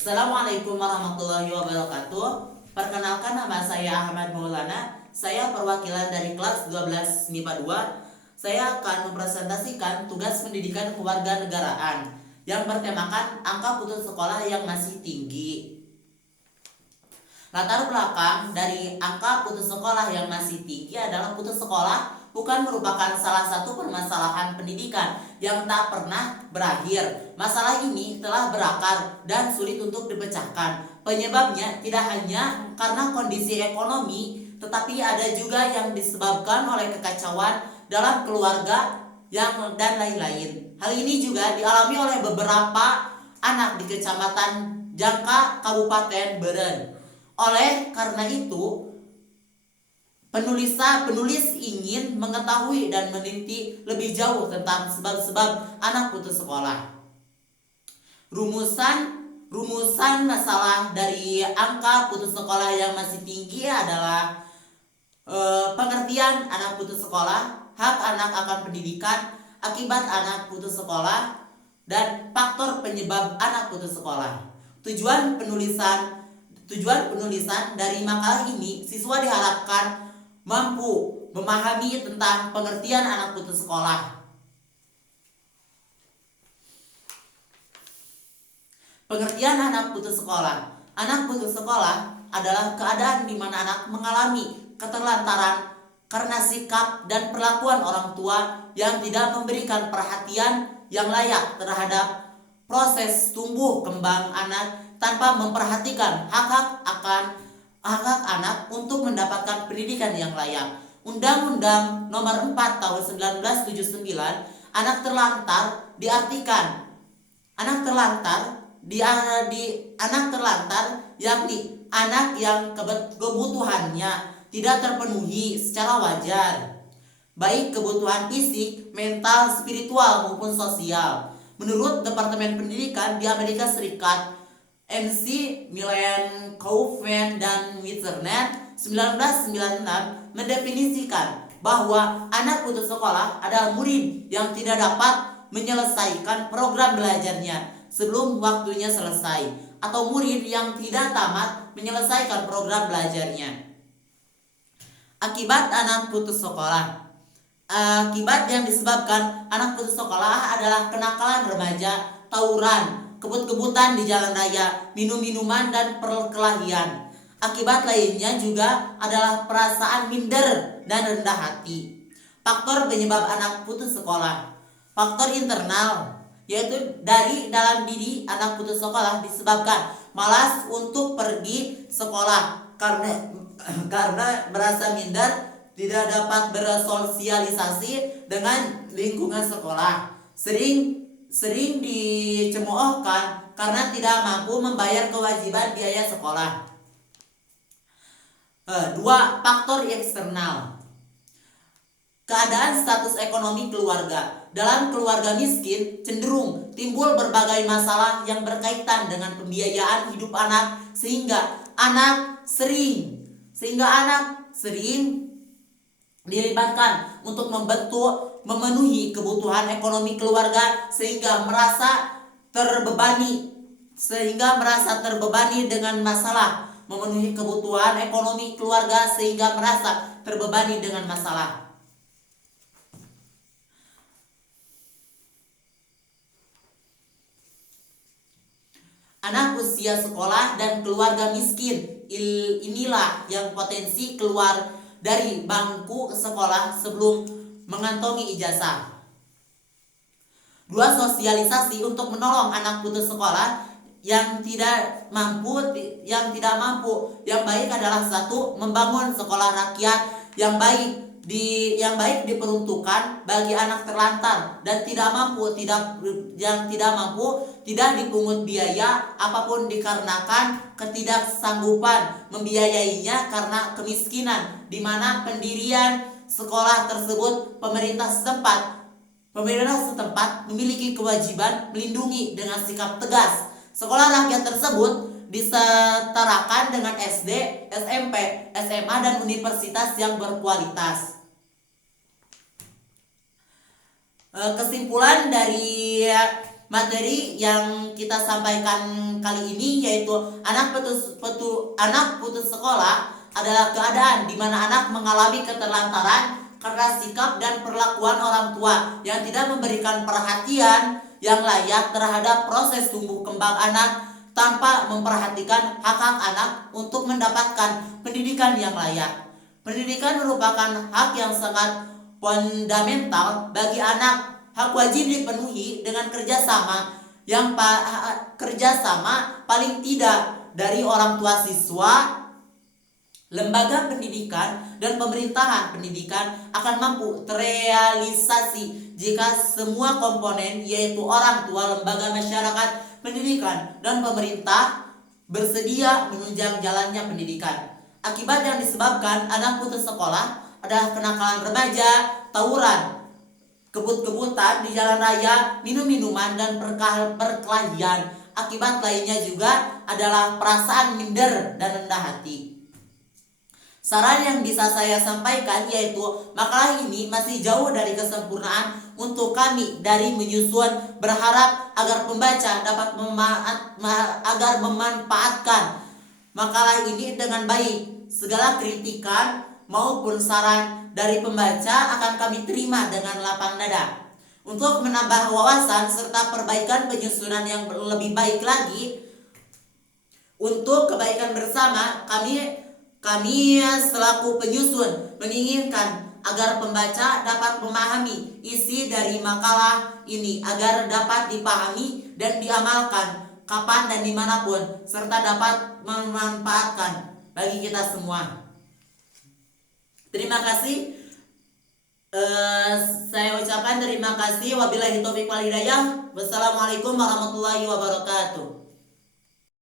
Assalamualaikum warahmatullahi wabarakatuh. Perkenalkan, nama saya Ahmad Maulana. Saya perwakilan dari kelas 12 MIPA 2. Saya akan mempresentasikan tugas pendidikan kewarganegaraan yang bertemakan angka putus sekolah yang masih tinggi. Latar belakang dari angka putus sekolah yang masih tinggi adalah putus sekolah bukan merupakan salah satu permasalahan pendidikan yang tak pernah berakhir. Masalah ini telah berakar dan sulit untuk dipecahkan. Penyebabnya tidak hanya karena kondisi ekonomi, tetapi ada juga yang disebabkan oleh kekacauan dalam keluarga dan lain-lain. Hal ini juga dialami oleh beberapa anak di Kecamatan Jangka, Kabupaten Beren. Oleh karena itu, penulis ingin mengetahui dan meneliti lebih jauh tentang sebab-sebab anak putus sekolah. Rumusan masalah dari angka putus sekolah yang masih tinggi adalah pengertian anak putus sekolah, hak anak akan pendidikan, akibat anak putus sekolah, dan faktor penyebab anak putus sekolah. Tujuan penulisan dari makalah ini, siswa diharapkan mampu memahami tentang pengertian anak putus sekolah. Pengertian anak putus sekolah. Anak putus sekolah adalah keadaan di mana anak mengalami keterlantaran karena sikap dan perlakuan orang tua yang tidak memberikan perhatian yang layak terhadap proses tumbuh kembang anak tanpa memperhatikan hak-hak anak untuk mendapatkan pendidikan yang layak. Undang-Undang Nomor 4 Tahun 1979, anak terlantar diartikan anak terlantar yakni anak yang kebutuhannya tidak terpenuhi secara wajar, baik kebutuhan fisik, mental, spiritual maupun sosial. Menurut Departemen Pendidikan di Amerika Serikat, MC Millen, Kauffman, dan Witzernet 1996 mendefinisikan bahwa anak putus sekolah adalah murid yang tidak dapat menyelesaikan program belajarnya sebelum waktunya selesai, atau murid yang tidak tamat menyelesaikan program belajarnya. Akibat anak putus sekolah. Akibat yang disebabkan anak putus sekolah adalah kenakalan remaja, tawuran, kebut-kebutan di jalan raya, minum-minuman, dan perkelahian. Akibat lainnya juga adalah perasaan minder dan rendah hati. Faktor penyebab anak putus sekolah. Faktor internal, yaitu dari dalam diri anak putus sekolah disebabkan malas untuk pergi sekolah karena merasa minder, tidak dapat bersosialisasi dengan lingkungan sekolah, sering dicemoohkan karena tidak mampu membayar kewajiban biaya sekolah. 2. Faktor eksternal. Keadaan status ekonomi keluarga. Dalam keluarga miskin cenderung timbul berbagai masalah yang berkaitan dengan pembiayaan hidup anak, sehingga anak sering dilibatkan untuk memenuhi kebutuhan ekonomi keluarga sehingga merasa terbebani dengan masalah. Memenuhi kebutuhan ekonomi keluarga sehingga merasa terbebani dengan masalah. Anak usia sekolah dan keluarga miskin inilah yang potensi keluar dari bangku sekolah sebelum mengantongi ijazah. 2. Sosialisasi untuk menolong anak putus sekolah yang tidak mampu. Yang baik adalah 1. Membangun sekolah rakyat yang baik diperuntukkan bagi anak terlantar dan tidak mampu tidak dipungut biaya apapun dikarenakan ketidaksanggupan membiayainya karena kemiskinan, di mana pendirian sekolah tersebut pemerintah setempat memiliki kewajiban melindungi dengan sikap tegas. Sekolah rakyat tersebut disetarakan dengan SD, SMP, SMA, dan universitas yang berkualitas. Kesimpulan dari materi yang kita sampaikan kali ini, yaitu anak putus sekolah adalah keadaan di mana anak mengalami keterlantaran karena sikap dan perlakuan orang tua yang tidak memberikan perhatian yang layak terhadap proses tumbuh kembang anak tanpa memperhatikan hak-hak anak untuk mendapatkan pendidikan yang layak. Pendidikan merupakan hak yang sangat fundamental bagi anak. Hak wajib dipenuhi dengan kerjasama paling tidak dari orang tua siswa, lembaga pendidikan, dan pemerintahan pendidikan akan mampu terrealisasi jika semua komponen, yaitu orang tua, lembaga masyarakat, pendidikan, dan pemerintah bersedia menunjang jalannya pendidikan. Akibat yang disebabkan anak putus sekolah adalah kenakalan remaja, tawuran, kebut-kebutan di jalan raya, minum-minuman, dan perkelahian. Akibat lainnya juga adalah perasaan minder dan rendah hati. Saran yang bisa saya sampaikan yaitu makalah ini masih jauh dari kesempurnaan untuk kami dari menyusun, berharap agar pembaca dapat memanfaatkan makalah ini dengan baik. Segala kritikan maupun saran dari pembaca akan kami terima dengan lapang dada. Untuk menambah wawasan serta perbaikan penyusunan yang lebih baik lagi, untuk kebaikan bersama, kami selaku penyusun menginginkan agar pembaca dapat memahami isi dari makalah ini agar dapat dipahami dan diamalkan kapan dan dimanapun, serta dapat memanfaatkan bagi kita semua. Terima kasih. Saya ucapkan terima kasih. Wabillahi taufiq wal hidayah. Wassalamualaikum warahmatullahi wabarakatuh.